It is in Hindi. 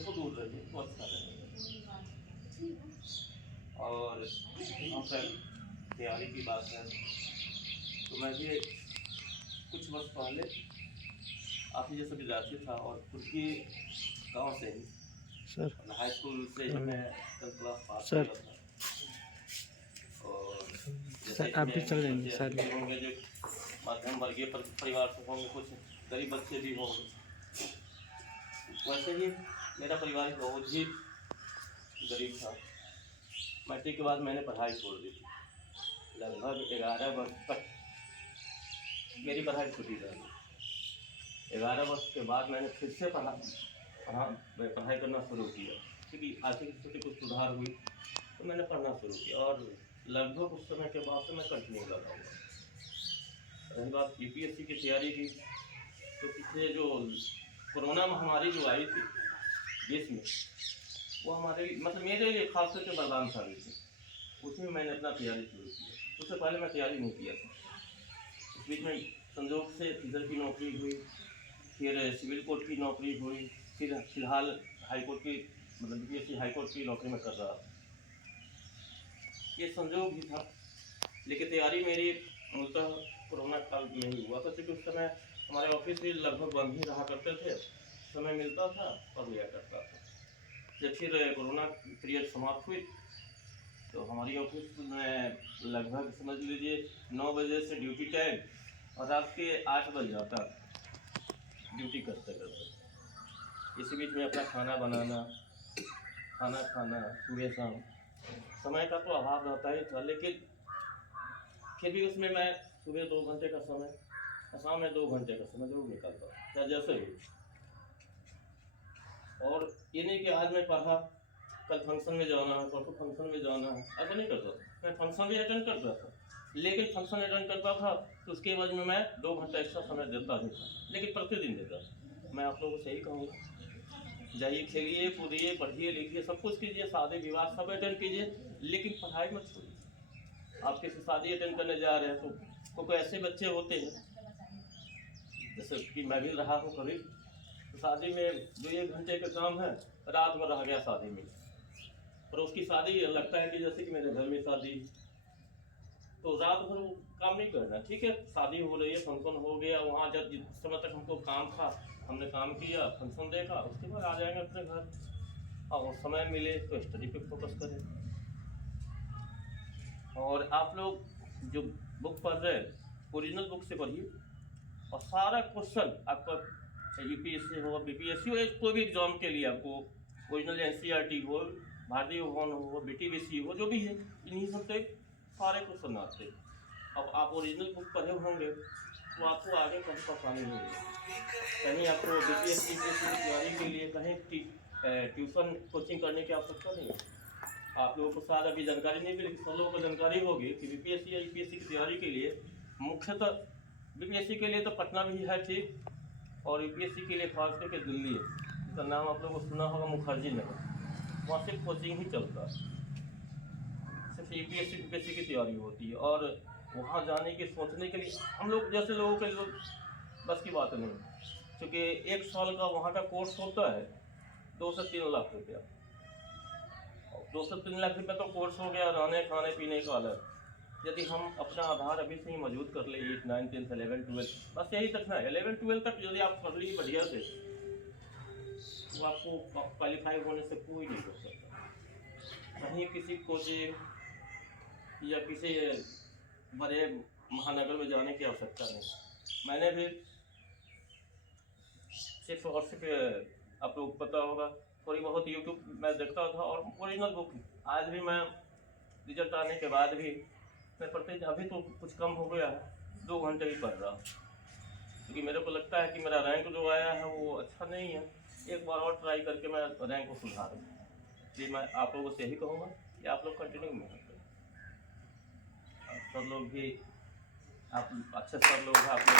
से दूर रहिए तो अच्छा रहेगा। और यहाँ पर तैयारी की बात है तो मैं भी कुछ वर्ष पहले आप ही जैसे विद्यार्थी था और खुद की गाँव से ही सर हाई स्कूल से ही मैं 10th क्लास पास सर किया था। और सर आप भी चल जाएंगे सर। होंगे जो मध्यम वर्गीय परिवार से होंगे, कुछ गरीब बच्चे भी होंगे। वैसे ही मेरा परिवार बहुत ही गरीब था। मैट्रिक के बाद मैंने पढ़ाई छोड़ दी थी। लगभग 11 वर्ष तक मेरी पढ़ाई छूटी रही। 11 वर्ष के बाद मैंने फिर से पढ़ाई करना शुरू किया, क्योंकि आर्थिक स्थिति कुछ सुधार हुई तो मैंने पढ़ना शुरू किया और लगभग उस समय के बाद से मैं कंटिन्यू लगा हुआ। रही बात यूपीएससी की तैयारी की, तो पिछले जो कोरोना महामारी जो आई थी देश में, वो हमारे मतलब मेरे लिए खास तौर पर वरदान साबित थी। उसमें मैंने अपना तैयारी शुरू की। उससे पहले मैं तैयारी नहीं किया था। इस बीच में संजोग से टीचर की नौकरी हुई, फिर सिविल कोर्ट की नौकरी हुई, फिर फिलहाल हाई कोर्ट की मतलब यूपीएससी हाई कोर्ट की नौकरी में कर रहा था। ये संजोग ही था, लेकिन तैयारी मेरी मूलतः कोरोना काल में ही हुआ था, क्योंकि उस समय हमारे ऑफिस भी लगभग बंद ही रहा करते थे। समय मिलता था और लिया करता था। जब फिर कोरोना पीरियड समाप्त हुई तो हमारी ऑफिस में लगभग समझ लीजिए 9 बजे से ड्यूटी टाइम और रात के 8 बज जाता ड्यूटी करते करते। इसी बीच में अपना खाना बनाना, खाना खाना, सुबह शाम समय का तो अभाव रहता ही था, लेकिन फिर भी उसमें मैं सुबह 2 घंटे का समय, शाम में 2 घंटे का समय जरूर निकालता था, जैसे भी। और ये नहीं कि आज मैं पढ़ा, कल फंक्शन में जाना है, परसों फंक्शन में जाना है, ऐसा नहीं करता। मैं फंक्शन भी अटेंड करता था, लेकिन फंक्शन अटेंड करता था तो उसके बाद में मैं 2 घंटा एक्स्ट्रा समय देता नहीं था, लेकिन प्रतिदिन देता था। मैं आप लोगों को सही कहूँगा, जाइए, खेलिए, कूदिए, पढ़िए, लिखिए, सब कुछ कीजिए, शादी विवाह सब अटेंड कीजिए, लेकिन पढ़ाई मत छोड़िए। आप किसी शादी अटेंड करने जा रहे हैं तो कोई ऐसे बच्चे होते हैं, जैसे कि मैं भी रहा हूँ कभी, तो शादी में जो 1 घंटे का काम है रात में रह गया शादी में, और उसकी शादी लगता है कि जैसे कि मेरे घर में शादी, तो रात भर वो काम नहीं करना। ठीक है, शादी हो रही है, फंक्शन हो गया, वहाँ जब जिस समय तक हमको काम था हमने काम किया, फंक्शन देखा, उसके बाद आ जाएंगे अपने घर। और समय मिले तो स्टडी पे फोकस करें। और आप लोग जो बुक पढ़ रहे हैं ओरिजिनल बुक से पढ़िए, और सारा क्वेश्चन आपका यूपीएससी हो, बीपीएससी हो, कोई भी एग्जाम के लिए आपको ओरिजिनल एनसीईआरटी हो, भारतीय भवन हो, बीटीबीसी हो, जो भी है, इन्हीं सब से सारे क्वेश्चन आते हैं। अब आप ओरिजिनल बुक पढ़े होंगे तो आपको आगे कहीं परेशानी नहीं होगी। कहीं आपको बीपीएससी की तैयारी के लिए कहीं ट्यूशन कोचिंग करने की आवश्यकता नहीं है। आप लोगों को शायद अभी जानकारी नहीं मिली, लेकिन सब लोगों को जानकारी होगी कि बीपीएससी या यूपीएससी की तैयारी के लिए मुख्यतः बीपीएससी के लिए तो पटना भी है, ठीक, और यूपीएससी के लिए खास करके दिल्ली है, इसका नाम आप लोगों को सुना होगा, मुखर्जी नगर। वहाँ सिर्फ कोचिंग ही चलता है, सिर्फ यूपीएससी यूपीएससी की तैयारी होती है। और वहाँ जाने की सोचने के लिए हम लोग जैसे लोगों के लोग बस की बात नहीं, क्योंकि 1 साल का वहाँ का कोर्स होता है 2 से 3 लाख रुपया। 2 से 3 लाख रुपये तो कोर्स हो गया, रहने खाने पीने का अलग। यदि हम अपना आधार अभी से ही मौजूद कर ले, 8, 9, 10, 11, 12, बस यही तक ना, 11, 12 तक यदि आप पढ़ लीजिए बढ़िया से, तो आपको क्वालिफाई होने से कोई नहीं कर सकता। कहीं किसी कोचिंग या किसी बड़े महानगर में जाने की आवश्यकता नहीं। मैंने भी सिर्फ और सिर्फ, आप लोग पता होगा, थोड़ी बहुत यूट्यूब में देखता था, और ओरिजिनल बुक आज भी मैं रिजल्ट आने के बाद भी मैं पढ़ते, अभी तो कुछ कम हो गया है, 2 घंटे ही पढ़ रहा हूँ, क्योंकि मेरे को लगता है कि मेरा रैंक जो आया है वो अच्छा नहीं है। एक बार और ट्राई करके मैं रैंक को सुधारूँ। इसलिए मैं आप लोगों से यही कहूँगा कि आप लोग कंटिन्यू मेहनत करें। सब लोग भी, आप अच्छे सब लोग हैं, आप लोग